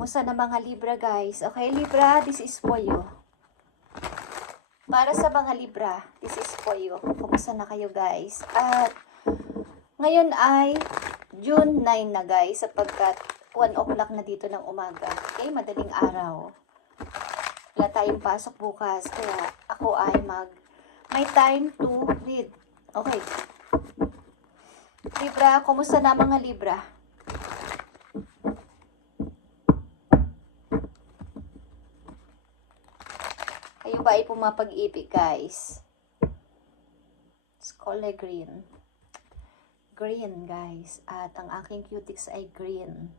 Kumusta na mga Libra guys? Okay Libra, this is for you. Para sa mga Libra, this is for you. Kumusta na kayo guys? At ngayon ay June 9 na guys, sapagkat 1 o'clock na dito ng umaga. Okay, madaling araw. Wala tayong pasok bukas, kaya ako ay may time to read. Okay. Libra, kumusta na mga Libra? Kayo ba ay pumapag-ibig guys? It's color green. Green guys. At ang aking cutics ay green.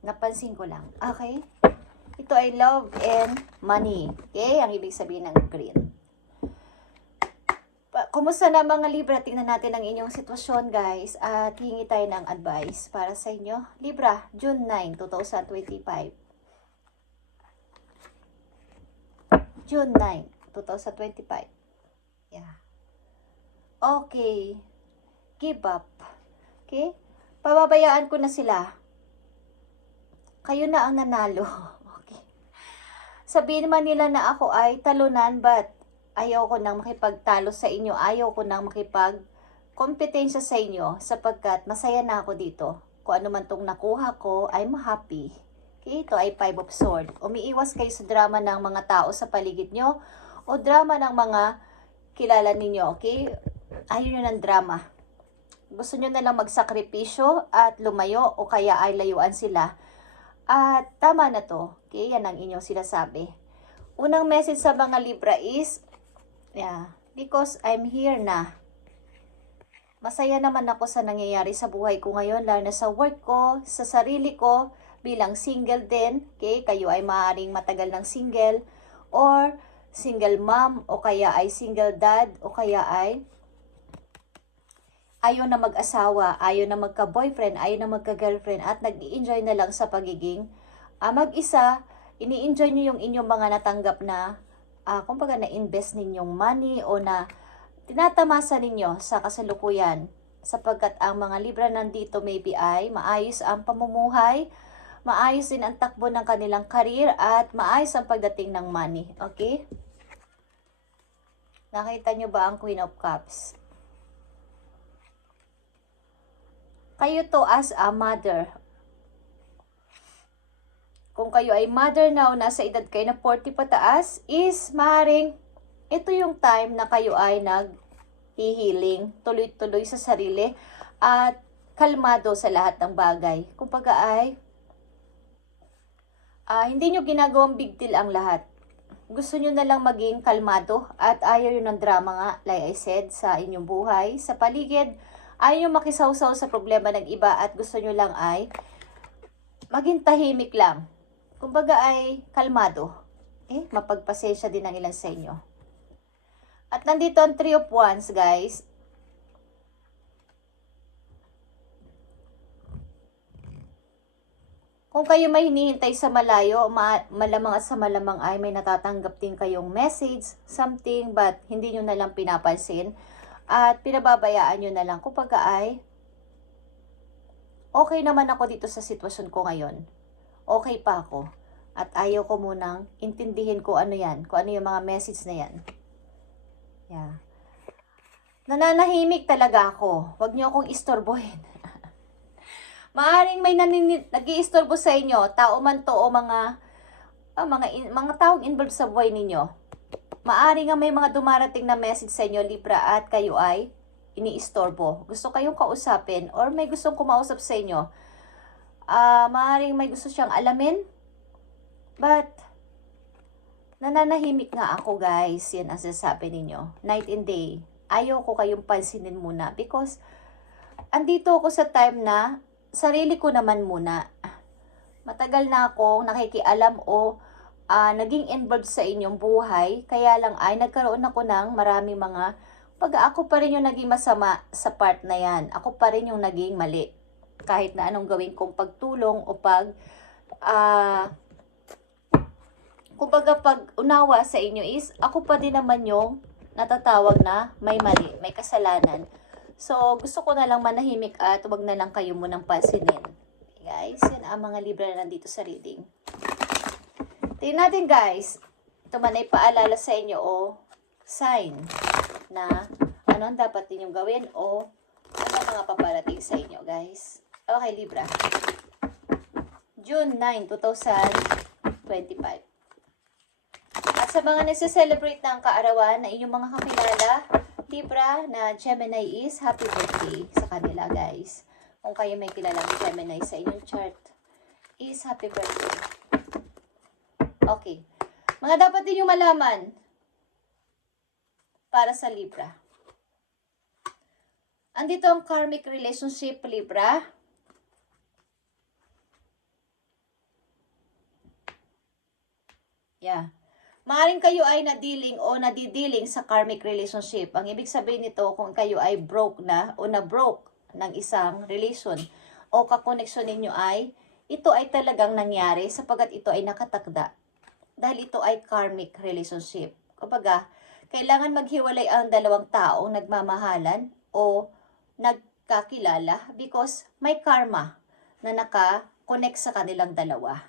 Napansin ko lang. Okay? Ito ay love and money. Okay? Ang ibig sabihin ng green. Kumusta na mga Libra? Tingnan natin ang inyong sitwasyon guys. At hingi tayo ng advice para sa inyo. Libra, June 9, 2025. June 9, 2025. Yeah. Okay. Give up. Okay? Pababayaan ko na sila. Kayo na ang nanalo. Okay. Sabihin man nila na ako ay talunan, but ayaw ko nang makipagtalo sa inyo. Ayaw ko nang makipagkompetensya sa inyo sapagkat masaya na ako dito. Kung ano man tong nakuha ko, I'm happy. Okay, ito ay 5 of Swords. Umiiwas kayo sa drama ng mga tao sa paligid nyo o drama ng mga kilala ninyo. Okay? Ayaw nyo ng drama. Gusto nyo na lang magsakripisyo at lumayo o kaya ay layuan sila. At tama na to. Okay, yan ang inyong sinasabi. Unang message sa mga Libra is, because I'm here na. Masaya naman ako sa nangyayari sa buhay ko ngayon, lalo na sa work ko, sa sarili ko, bilang single din. Okay, kayo ay maaaring matagal ng single, or single mom, o kaya ay single dad, o kaya ay ayaw na mag-asawa, ayaw na magka-boyfriend, ayaw na magka-girlfriend, at nag-i-enjoy na lang sa pagiging mag-isa. Ini-enjoy nyo yung inyong mga natanggap na, kumbaga na-invest ninyong money, o na tinatamasa ninyo sa kasalukuyan. Sapagkat ang mga Libra nandito maybe ay maayos ang pamumuhay, maayos din ang takbo ng kanilang career, at maayos ang pagdating ng money. Okay? Nakita nyo ba ang Queen of Cups? Kayo to as a mother. Kung kayo ay mother now, nasa edad kayo na 40 pataas, is maaaring ito yung time na kayo ay nag-healing, tuloy-tuloy sa sarili, at kalmado sa lahat ng bagay. Kumbaga ay hindi nyo ginagawang big deal ang lahat. Gusto nyo na lang maging kalmado at ayaw nyo ng drama nga, like I said, sa inyong buhay, sa paligid. Ayaw nyo makisawsaw sa problema ng iba at gusto nyo lang ay maging tahimik lang. Kumbaga ay kalmado. Mapagpasensya din ang ilan sa inyo. At nandito ang 3 of Wands guys. Kung kayo may hinihintay sa malayo, malamang at sa malamang ay may natatanggap din kayong message, something, but hindi nyo na lang pinapansin. At pinababayaan nyo na lang. Kumbaga ay, okay naman ako dito sa sitwasyon ko ngayon. Okay pa ako. At ayaw ko munang intindihin ko ano yan. Kung ano yung mga message na yan. Yeah. Nananahimik talaga ako. Huwag nyo akong istorbohin. Maaring may nag-iistorbo sa inyo, tao man to o mga taong involved sa buhay ninyo. Maaring nga may mga dumarating na message sa inyo, Libra, at kayo ay iniistorbo. Gusto kayong kausapin or may gustong kumausap sa inyo. Maaring may gusto siyang alamin, but nananahimik nga ako guys. Yan ang sasabi ninyo. Night and day. Ayaw ko kayong pansinin muna because andito ako sa time na sarili ko naman muna. Matagal na akong nakikialam o naging involved sa inyong buhay. Kaya lang ay nagkaroon ako ng maraming mga ako pa rin yung naging masama sa part na yan. Ako pa rin yung naging mali. Kahit na anong gawin kong pagtulong o kumbaga pag unawa sa inyo is ako pa din naman yung natatawag na may mali, may kasalanan. So, gusto ko na lang manahimik at wag na lang kayo munang pansinin. guys. Yan ang mga Libra na nandito sa reading. Tingnan natin guys. Ito man ay paalala sa inyo o sign na ano ang dapat ninyong gawin o ano mga paparating sa inyo guys. Okay, Libra. June 9, 2025. At sa mga nagse-celebrate ng kaarawan na inyong mga kakilala, Libra na Gemini is happy birthday sa kanila guys. Kung kayo may kilalang Gemini sa inyong chart, is happy birthday. Okay. Mga dapat din yung malaman para sa Libra. Andito ang karmic relationship, Libra. Yeah. Maaring kayo ay nadiling o nadidealing sa karmic relationship. Ang ibig sabihin nito kung kayo ay broke na o na-broke ng isang relation o kakoneksyon ninyo ay ito ay talagang nangyari sapagkat ito ay nakatakda. Dahil ito ay karmic relationship. Kumbaga, kailangan maghiwalay ang dalawang taong nagmamahalan o nagkakilala because may karma na naka-connect sa kanilang dalawa.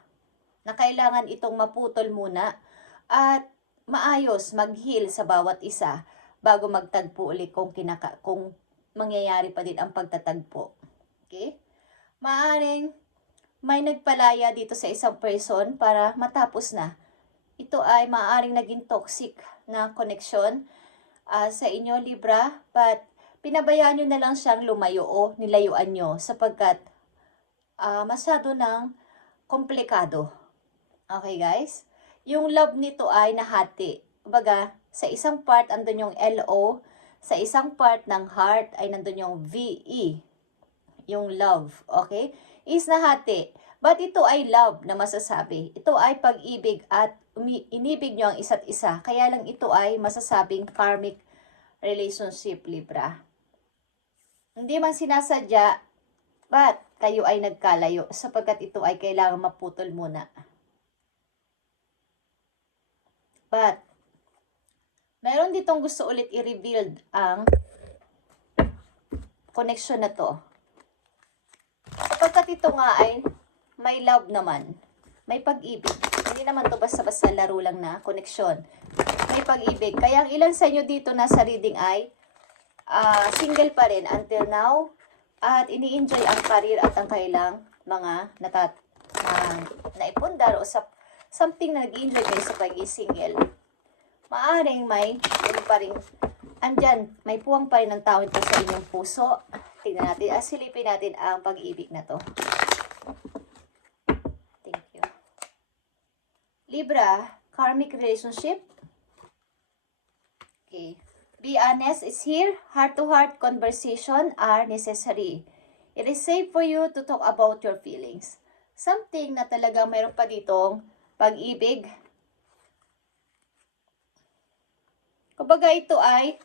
Na kailangan itong maputol muna at maayos mag-heal sa bawat isa bago magtagpo ulit kung mangyayari pa din ang pagtatagpo. Okay? Maaring may nagpalaya dito sa isang person para matapos na. Ito ay maaaring naging toxic na connection sa inyo, Libra, but pinabayaan nyo na lang siyang lumayo o nilayuan nyo sapagkat masyado ng komplikado. Okay, guys? Yung love nito ay nahati. Kumbaga, sa isang part andun yung LO, sa isang part ng heart ay nandun yung VE, yung love. Okay? Is nahati. But ito ay love na masasabi. Ito ay pag-ibig at inibig nyo ang isa't isa. Kaya lang ito ay masasabing karmic relationship, Libra. Hindi man sinasadya, but kayo ay nagkalayo sapagkat ito ay kailangan maputol muna. But, meron ditong gusto ulit i-rebuild ang connection na to. Sapagkat ito nga ay may love naman. May pag-ibig. Hindi naman to basta-basta laro lang na connection. May pag-ibig. Kaya ang ilan sa inyo dito na sa reading ay single pa rin until now. At ini-enjoy ang career at ang kailang mga naipundar o sa something na nag-enjoy kayo sa pag-single. Maaring may pa rin, andyan, may puwang pa rin ng tao ito sa inyong puso. Tingnan natin, silipin natin ang pag-ibig na to. Thank you. Libra, karmic relationship. Okay. Be honest is here. Heart-to-heart conversation are necessary. It is safe for you to talk about your feelings. Something na talaga mayroon pa ditong pag-ibig. Kumbaga ito ay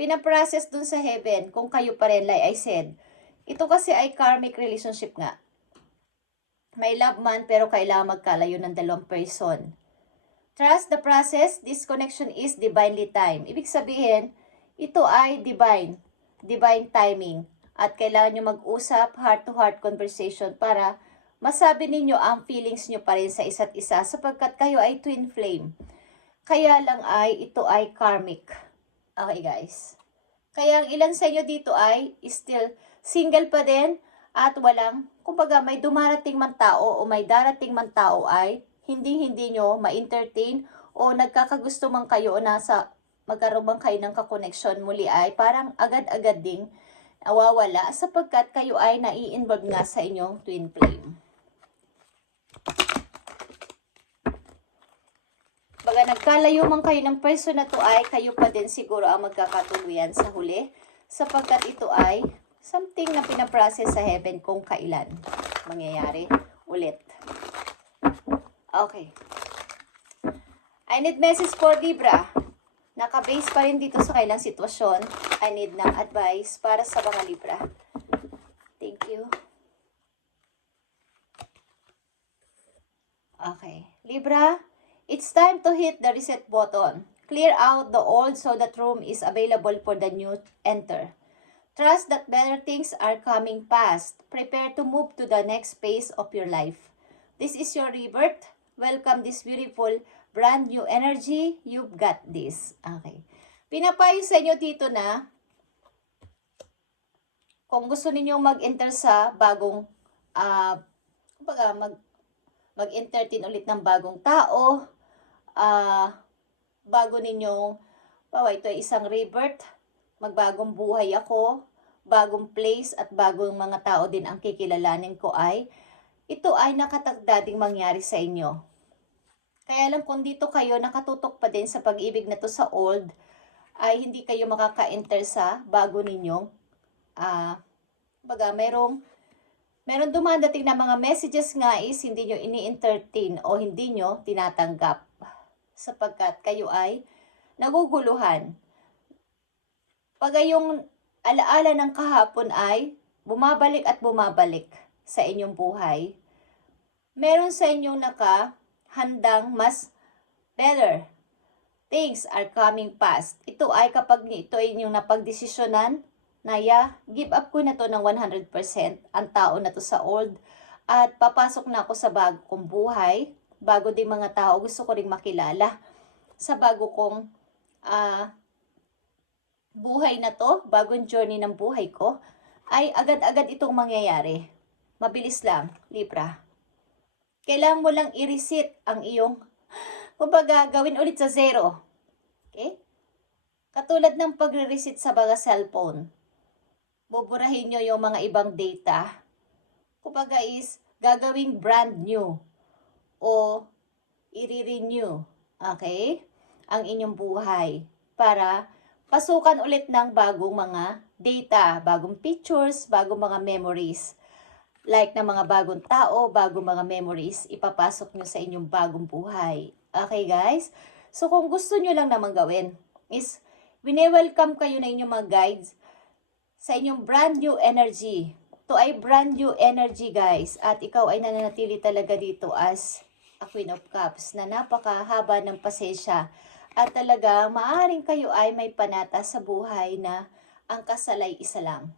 pinaprocess dun sa heaven kung kayo pa rin, like I said. Ito kasi ay karmic relationship nga. May love man pero kailangan magkalayo ng dalawang person. Trust the process. This connection is divinely timed. Ibig sabihin, ito ay divine timing. At kailangan nyo mag-usap, heart-to-heart conversation para masabi ninyo ang feelings nyo pa rin sa isa't isa sapagkat kayo ay twin flame. Kaya lang ay ito ay karmic. Okay guys. Kaya ang ilan sa inyo dito ay still single pa din at walang, kumbaga may dumarating man tao o may darating man tao ay hindi nyo ma-entertain o nagkakagusto man kayo o magkaroon kayo ng kakoneksyon muli ay parang agad-agad ding nawawala sapagkat kayo ay nai-involve nga sa inyong twin flame. Baga nagkalayo man kayo ng person na to ay kayo pa din siguro ang magkakatuluyan sa huli sapagkat ito ay something na pinaprocess sa heaven kung kailan mangyayari ulit. Okay. I need message for Libra. Naka-base pa rin dito sa kailang sitwasyon. I need ng advice para sa mga Libra. Thank you. Okay. Libra, it's time to hit the reset button. Clear out the old so that room is available for the new enter. Trust that better things are coming fast. Prepare to move to the next phase of your life. This is your rebirth. Welcome this beautiful brand new energy. You've got this. Okay. Pinapayo sa inyo dito na kung gusto ninyong mag-enter sa bagong mag-entertain ulit ng bagong tao, bago ninyong ito ay isang rebirth, magbagong buhay ako, bagong place at bagong mga tao din ang kikilalanin ko ito ay nakatagda ding mangyari sa inyo. Kaya lang kung dito kayo nakatutok pa din sa pag-ibig na to sa old, ay hindi kayo makaka-enter sa bago ninyong, meron dumadating na mga messages nga is hindi nyo ini-entertain o hindi nyo tinatanggap sapagkat kayo ay naguguluhan. Pag yung alaala ng kahapon ay bumabalik at bumabalik sa inyong buhay, meron sa inyong nakahandang mas better. Things are coming fast. Ito ay kapag ito ay inyong napagdesisyonan, give up ko na to ng 100%, ang tao na to sa old, at papasok na ako sa bagong buhay, bago din mga tao, gusto ko ring makilala sa bago kong buhay na to, bagong journey ng buhay ko, ay agad-agad itong mangyayari. Mabilis lang, Libra. Kailangan mo lang i-reset ang iyong, gawin ulit sa zero. Okay? Katulad ng pagre-reset sa mga cellphone. Buburahin nyo yung mga ibang data. Is gagawing brand new o i-renew, okay, ang inyong buhay para pasukan ulit ng bagong mga data, bagong pictures, bagong mga memories. Like na mga bagong tao, bagong mga memories, ipapasok nyo sa inyong bagong buhay. Okay guys? So kung gusto nyo lang naman gawin is, wine-welcome kayo na inyong mga guides sa inyong brand new energy. Ito ay brand new energy guys. At ikaw ay nananatili talaga dito as a Queen of Cups na napakahaba ng pasensya. At talaga maaaring kayo ay may panata sa buhay na ang kasal ay isa lang.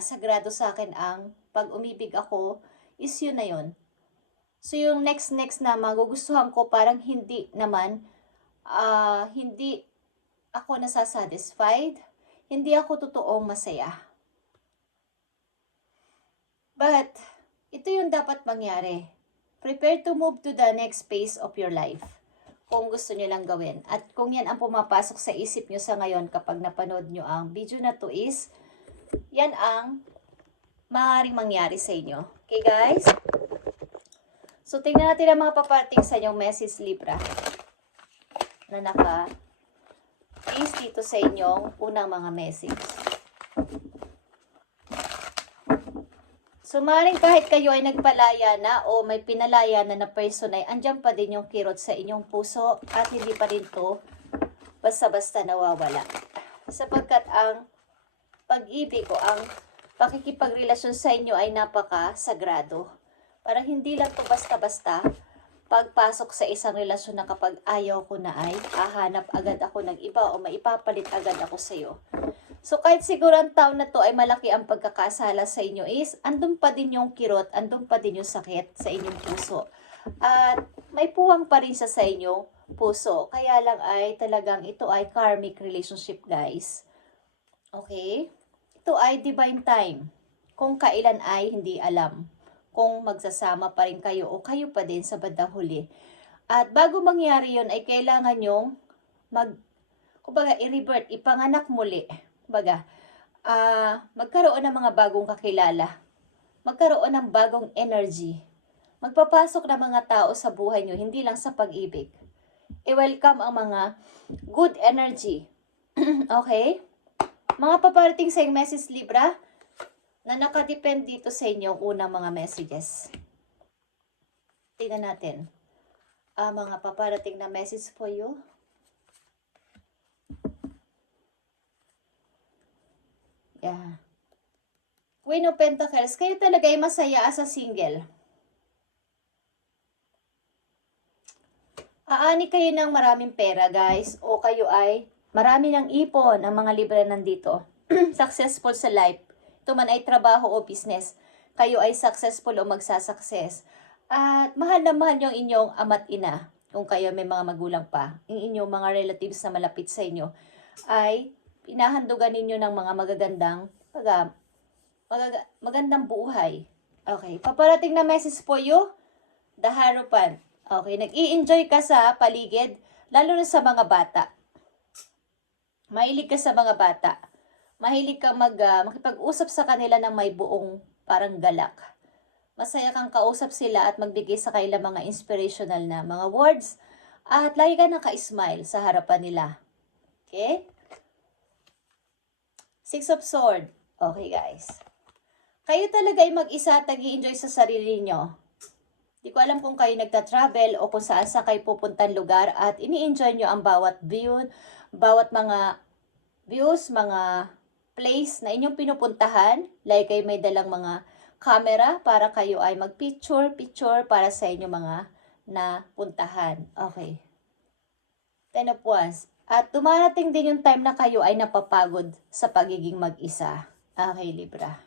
Sagrado sa akin ang pag umibig ako is yun na yun. So yung next na magugustuhan ko parang hindi naman, hindi ako nasasatisfied, hindi ako totoong masaya. But, ito yung dapat mangyari. Prepare to move to the next phase of your life. Kung gusto nyo lang gawin. At kung yan ang pumapasok sa isip nyo sa ngayon kapag napanood nyo ang video na to is, yan ang maaaring mangyari sa inyo. Okay guys? So, tingnan natin ang mga paparating sa inyong message Libra na naka-paste dito sa inyong unang mga message. So, maaaring kahit kayo ay nagpalaya na o may pinalaya na person ay andyan pa din yung kirot sa inyong puso at hindi pa rin to basta-basta nawawala. Sapagkat ang pag-ibig o ang pakikipagrelasyon sa inyo ay napaka-sagrado. Parang hindi lang to basta-basta pagpasok sa isang relasyon na kapag ayaw ko na ay hahanap agad ako ng iba o maipapalit agad ako sa iyo. So kahit siguro ang taon na to ay malaki ang pagkakasala sa inyo is andun pa din yung kirot, andun pa din yung sakit sa inyong puso. At may puwang pa rin siya sa inyong puso. Kaya lang ay talagang ito ay karmic relationship guys. Okay? Ito ay divine time. Kung kailan ay hindi alam. Kung magsasama pa rin kayo o kayo pa din sa bandang huli. At bago mangyari yon ay kailangan nyong i-revert, ipanganak muli. Magkaroon ng mga bagong kakilala. Magkaroon ng bagong energy. Magpapasok ng mga tao sa buhay nyo, hindi lang sa pag-ibig. I-welcome ang mga good energy. Okay? Mga paparating sa yung message Libra, na nakadepend dito sa inyong unang mga messages. Tingnan natin. Mga paparating na message for you. Yeah. Queen of Pentacles, kayo talaga ay masaya as a single. Aani kayo ng maraming pera guys, o kayo ay marami ng ipon ang mga Libra nandito. successful sa life. Ito man ay trabaho o business. Kayo ay successful o magsasucess. At mahal na mahal yung inyong ama't ina. Kung kayo may mga magulang pa, yung inyong mga relatives na malapit sa inyo, ay pinahandugan ninyo ng mga magandang buhay. Okay, paparating na message for you, the Hierophant. Okay, nag-i-enjoy ka sa paligid, lalo na sa mga bata. Mahilig ka sa mga bata. Mahilig ka makipag-usap sa kanila ng may buong parang galak. Masaya kang kausap sila at magbigay sa kanila mga inspirational na mga words. At lagi ka naka-smile sa harapan nila. Okay? Six of Swords. Okay, guys. Kayo talaga ay mag-isa at nag-i-enjoy sa sarili nyo. Di ko alam kung kayo nagta-travel o kung saan sa kayo pupuntan lugar at ini-enjoy nyo ang bawat view, bawat mga views, mga place na inyong pinupuntahan. Like kayo may dalang mga camera para kayo ay mag-picture para sa inyong mga napuntahan. Okay. 10 of Wands. At dumarating din yung time na kayo ay napapagod sa pagiging mag-isa. Okay, Libra.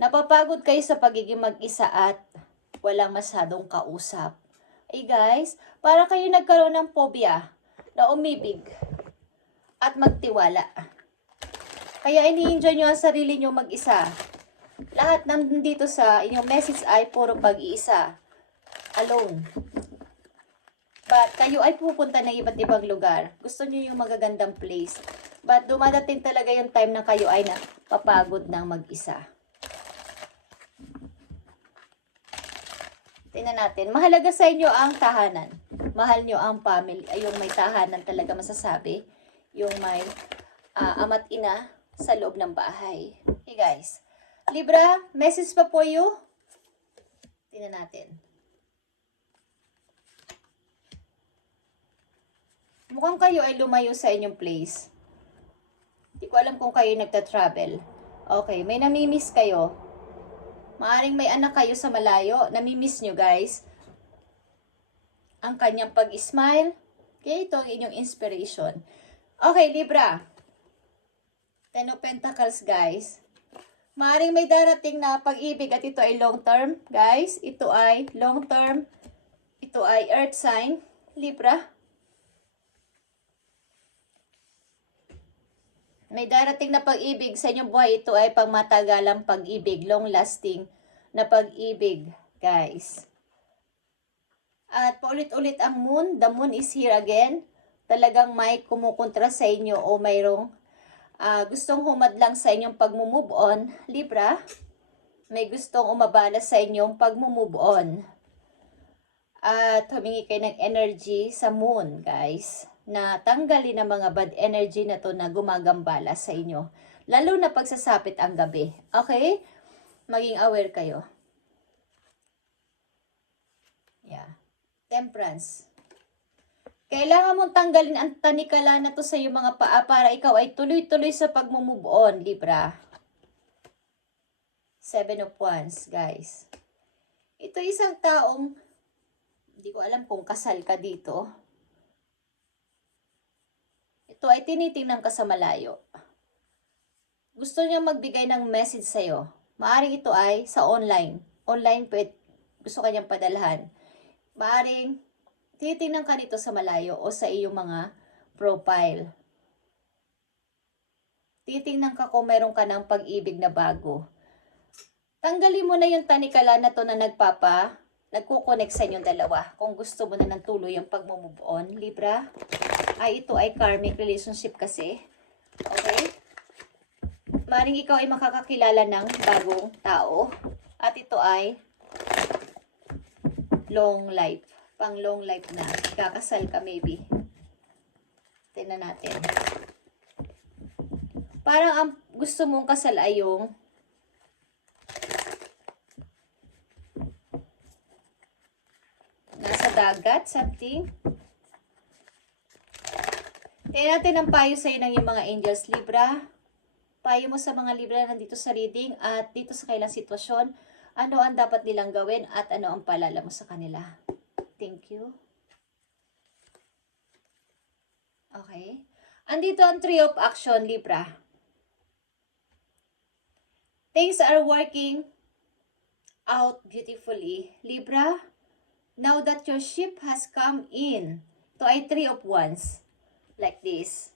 Napapagod kayo sa pagiging mag-isa at walang masyadong kausap. Guys, para kayo nagkaroon ng phobia na umibig at magtiwala. Kaya ini-enjoy nyo ang sarili nyo mag-isa. Lahat nandito sa inyong message ay puro pag-iisa. Alone. But kayo ay pupunta ng iba't ibang lugar. Gusto nyo yung magagandang place. But dumadating talaga yung time na kayo ay napapagod ng mag-isa. Tingnan natin. Mahalaga sa inyo ang tahanan. Mahal nyo ang family. Ay, yung may tahanan talaga masasabi. Yung may ama't ina sa loob ng bahay. Okay, guys. Libra, message pa po you. Tingnan natin. Mukhang kayo ay lumayo sa inyong place. Hindi ko alam kung kayo nagta-travel. Okay, may namimiss kayo. Maaring may anak kayo sa malayo. Namimiss nyo, guys. Ang kanyang pag-smile. Okay, ito ang inyong inspiration. Okay, Libra. 10 of Pentacles, guys. Maaring may darating na pag-ibig at ito ay long term, guys. Ito ay long term. Ito ay earth sign, Libra. May darating na pag-ibig sa inyong buhay. Ito ay pangmatagalang pag-ibig, long-lasting na pag-ibig, guys. At paulit-ulit ang moon. The moon is here again. Talagang may kumukontra sa inyo o mayroong gustong humadlang sa inyong pag-move on, Libra. May gustong umabala sa inyong pag-move on. At humingi kayo ng energy sa moon, guys, na tanggalin ang mga bad energy na to na gumagambala sa inyo. Lalo na pagsasapit ang gabi. Okay? Maging aware kayo. Yeah. Temperance. Kailangan mong tanggalin ang tanikala na to sa iyong mga paa para ikaw ay tuloy-tuloy sa pag-move on, Libra. 7 of Wands, guys. Ito isang taong, hindi ko alam kung kasal ka dito. Ito ay tinitingnan ka sa malayo. Gusto niya magbigay ng message sa'yo. Maaring ito ay sa online. Online, gusto kanyang padalhan. Maaring tinitingnan ka nito sa malayo o sa iyong mga profile. Titingnan ka kung meron ka ng pag-ibig na bago. Tanggalin mo na yung tanikala na to na nagkukonect sa inyong dalawa. Kung gusto mo na ng tuloy yung pag-move on, Libra. Ito ay karmic relationship kasi. Okay? Maring ikaw ay makakakilala ng bagong tao. At ito ay long life. Pang long life na. Kakasal ka maybe. Tingnan natin. Parang ang gusto mong kasal ay yung nasa dagat, something. Tingnan natin ang payo sa iyo ng yung mga angels, Libra. Payo mo sa mga Libra na nandito sa reading at dito sa kailang sitwasyon. Ano ang dapat nilang gawin at ano ang paalala mo sa kanila. Thank you. Okay. Andito ang Three of Action, Libra. Things are working out beautifully, Libra. Now that your ship has come in, ito ay Three of Wands, like this.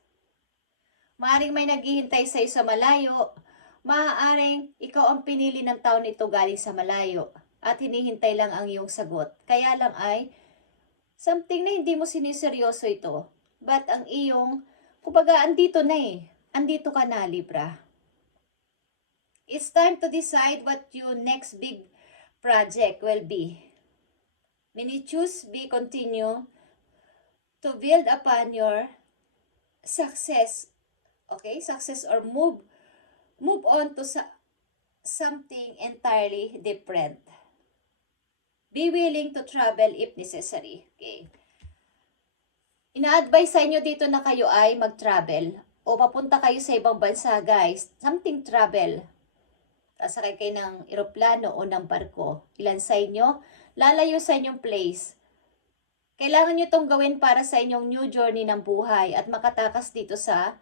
Maaaring may naghihintay sa'yo sa malayo, maaaring ikaw ang pinili ng tao nito galing sa malayo, at hinihintay lang ang iyong sagot. Kaya lang ay, something na hindi mo siniseryoso ito, but ang iyong, kumbaga, andito na eh, andito ka na, Libra. It's time to decide what your next big project will be. When you choose, continue to build upon your success. Okay? Success or move on to something entirely different. Be willing to travel if necessary. Okay? Ina-advise sa inyo dito na kayo ay mag-travel o papunta kayo sa ibang bansa, guys. Something travel. Sasakay kayo ng eroplano o ng barko. Ilan sa inyo? Lalayo sa inyong place. Kailangan nyo itong gawin para sa inyong new journey ng buhay at makatakas dito sa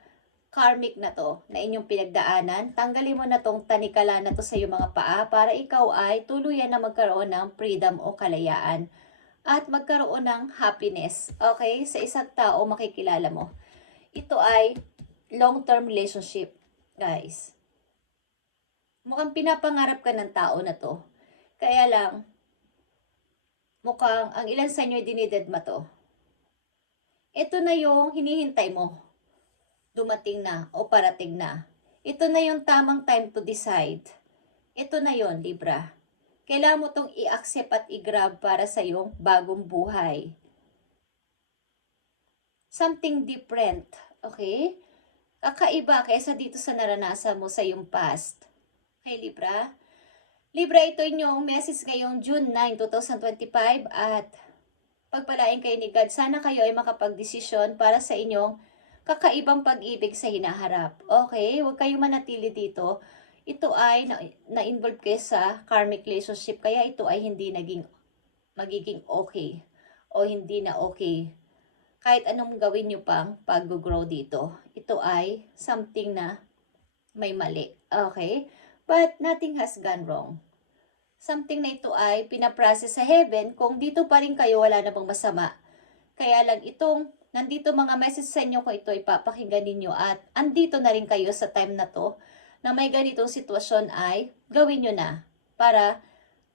karmic na to na inyong pinagdaanan. Tanggalin mo na tong tanikala na to sa iyong mga paa para ikaw ay tuluyan na magkaroon ng freedom o kalayaan at magkaroon ng happiness. Okay? Sa isang tao makikilala mo. Ito ay long-term relationship, guys. Mukhang pinapangarap ka ng tao na to. Kaya lang, mukhang ang ilan sa inyo ay dinidedma to. Ito na yung hinihintay mo. Dumating na o parating na. Ito na yung tamang time to decide. Ito na yon, Libra. Kailangan mo tong i-accept at i-grab para sa iyong bagong buhay. Something different. Okay? Kakaiba kaysa dito sa naranasan mo sa iyong past. Okay, Libra? Libra, ito inyong message ngayong June 9, 2025 at pagpalain kayo ni God. Sana kayo ay makapag-desisyon para sa inyong kakaibang pag-ibig sa hinaharap. Okay? Huwag kayong manatili dito. Ito ay na-involve kayo sa karmic relationship kaya ito ay hindi magiging okay o hindi na okay. Kahit anong gawin nyo pang pag-grow dito. Ito ay something na may mali. Okay? But nothing has gone wrong. Something na ito ay pinaprocess sa heaven. Kung dito pa rin kayo, wala namang masama. Kaya lang nandito mga message sa inyo kung ito ipapakinggan ninyo at andito na rin kayo sa time na to na may ganitong sitwasyon ay gawin nyo na para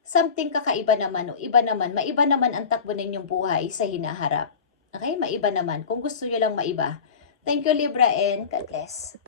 something kakaiba naman o iba naman, maiba naman ang takbo ninyong buhay sa hinaharap. Okay? Maiba naman. Kung gusto nyo lang maiba. Thank you, Libra, and God bless.